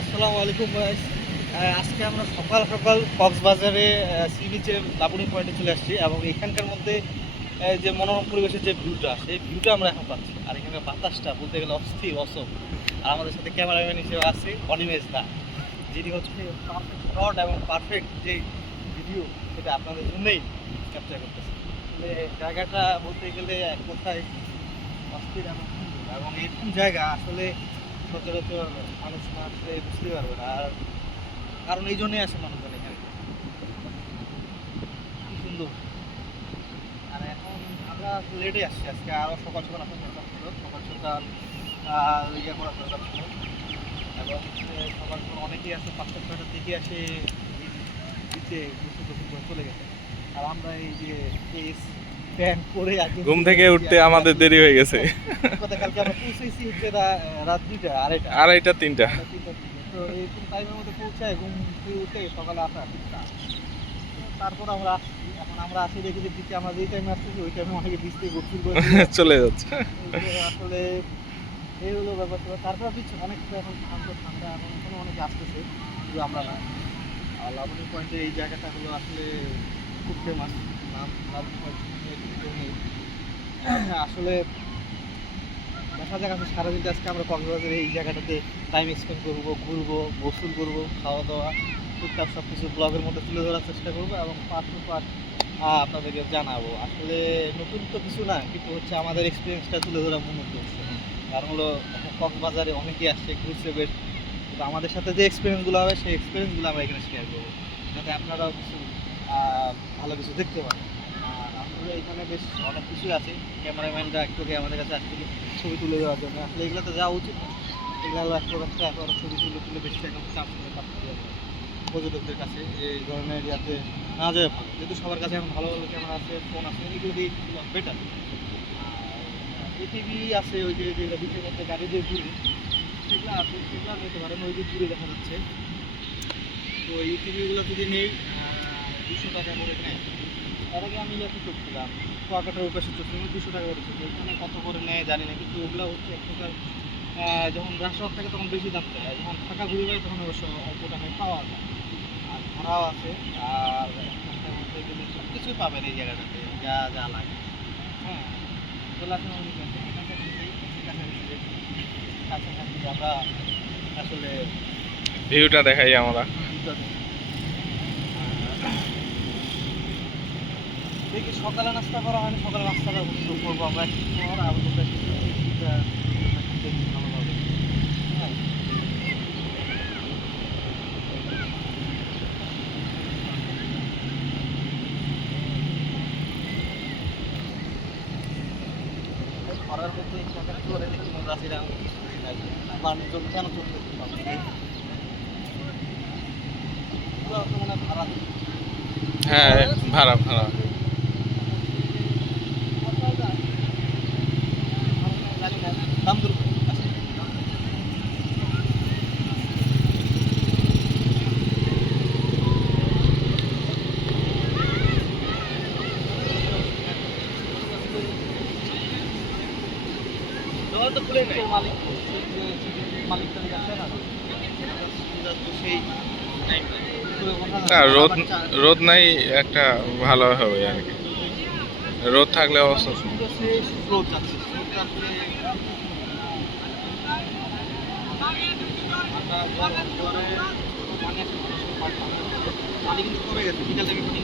আসসালামু আলাইকুম গাইস। আজকে আমরা সকাল সকাল কক্সবাজারে সি বিচের লাবণী পয়েন্টে চলে আসছি এবং এখানকার মধ্যে যে মনোরম পরিবেশের যে ভিউটা সেই ভিউটা আমরা এখন পাচ্ছি। আর এখানে বাতাসটা বলতে গেলে অস্থির অসম। আর আমাদের সাথে ক্যামেরাম্যান হিসেবে আছে অনিমেষ দা, যিনি হচ্ছে পারফেক্ট শট এবং পারফেক্ট যে ভিডিও সেটা আপনাদের জন্যই ক্যাপচার করতেছে। আসলে জায়গাটা বলতে গেলে এক কোথায় অস্থির এবং সুন্দর, এবং এরকম জায়গা আসলে সচরাচর মানুষ না আসলে বুঝতে পারবে না। আর কারণ এই জন্যই আসে মানুষজন এখানে, কি সুন্দর। আর এখন আমরা লেটে আসছি, আজকে আরও সকাল সকাল আসার দরকার ছিল, সকাল সকাল ইয়ে করার দরকার ছিল। এবং সকাল সকাল অনেকেই আসে 5টা-6টার দিকে আসে বিচে গোসল টোসল করে চলে গেছে। আর আমরা এই যে কেস প্যান্ট পরে ঘুম থেকে উঠতে আমাদের দেরি হয়ে গেছে। কালকে আমরা পৌঁছেছি হচ্ছে রাত 2টা, আড়াইটা 3টা। তো এইরকম টাইমের মধ্যে পৌঁছায় ঘুম থেকে উঠে সকালে আসা। তারপর আমরা আসছি, এখন আমরা আসি দেখি যে বিচে আমরা যেই টাইমে আসতেছি ওই টাইমে অনেকে বিচ থেকে গোসল করে চলে যাচ্ছে। আসলে এই হলো ব্যাপারটা। তারপর বিচ অনেকটা এখন ঠান্ডা ঠান্ডা, এখন এখনো অনেকে আসতেছে, শুধু আমরা না। আর লাবণী পয়েন্টের এই জায়গাটা হলো আসলে খুব ফেমাস, নাম লাবণী পয়েন্ট নেই আসলে। দেখা যাক আজকে সারাদিনটা আজকে আমরা কক্সবাজারের এই জায়গাটাতে টাইম স্পেন্ড করবো, ঘুরবো, গোসল করবো, খাওয়া দাওয়া টুকটাক সব কিছু ব্লগের মধ্যে তুলে ধরার চেষ্টা করবো এবং পার্ট টু পার্ট আপনাদেরকে জানাবো। আসলে নতুন তো কিছু না, কিন্তু হচ্ছে আমাদের এক্সপিরিয়েন্সটা তুলে ধরা মূল উদ্দেশ্য। কারণ হলো কক্সবাজারে অনেকেই আসছে ঘুরছে বেশ, কিন্তু আমাদের সাথে যে এক্সপিরিয়েন্সগুলো হবে সেই এক্সপিরিয়েন্সগুলো আমরা এখানে শেয়ার করবো, যাতে আপনারাও কিছু ভালো কিছু দেখতে পারেন। আর আসলে এখানে বেশ অনেক কিছুই আছে। ক্যামেরাম্যানরা একটু আমাদের কাছে আসছিল ছবি তুলে দেওয়ার জন্য। আসলে এগুলোতে যাওয়া উচিত না, এগুলো এক প্রকারটা এখন ছবি তুলে বেশি টাকা চার্জ করে কাটতে হবে পর্যটকদের কাছে। এই ধরনের এরিয়াতে না যায় ভালো, যেহেতু সবার কাছে এখন ভালো ভালো ক্যামেরা আছে, ফোন আছে, এগুলো দিয়ে বেটার। এটিভি আছে, ওই যে যেগুলো বিচের মধ্যে গাড়ি দিয়ে ঘুরে সেগুলো আছে, সেগুলো নিতে পারেন। ওই যে দূরে দেখা যাচ্ছে, তো এই টিভিগুলো যদি নেই 200 টাকা করে নেয়। তার আগে আমি ইয়াতে চলছিলাম, কুয়াকাটার উপাসে চলছিলাম, 200 টাকা করে ছিল। এখানে কত করে নেয় জানি না, কিন্তু ওগুলো হচ্ছে এক প্রকার যখন রাশ থাকে তখন বেশি দাম চায়, আর যখন ফাঁকা ঘুরে বেড়ায় তখন অবশ্য অল্প টাকায় পাওয়া যায়। আর ভাড়াও আছে। আর এখানটার মধ্যে গেলে সব কিছুই পাবেন এই জায়গাটাতে, যা যা লাগে। হ্যাঁ, চলে আসুন কাছাকাছি আমরা আসলে ভিউটা দেখাই আমরা। দেখি সকালে নাস্তা করা হয়নি, সকালে নাস্তাটা করবো আমরা একটু পর। আর ভালোভাবে হ্যাঁ। ঘরের মধ্যে করে দেখি মন্দাসিরা মানুষজন কেন চলতে মানে ভাড়া হ্যাঁ, ভাড়া ভাড়া। দাম দূর মালিক মালিকটা সেই না, রোদ নাই, একটা ভালো হবে আর কি। রোদ থাকলে অবস্থা রোদ যাচ্ছে পানি কিন্তু কমে গেছে, বিকাল টাইমে পানি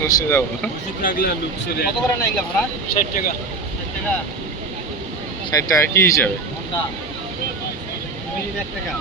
বসে যাবো। কত করে না এগুলা ভাড়া? 60 টাকা। 60 টাকা 60 টাকা কি হিসাবে? ঘন্টা 1 টাকা।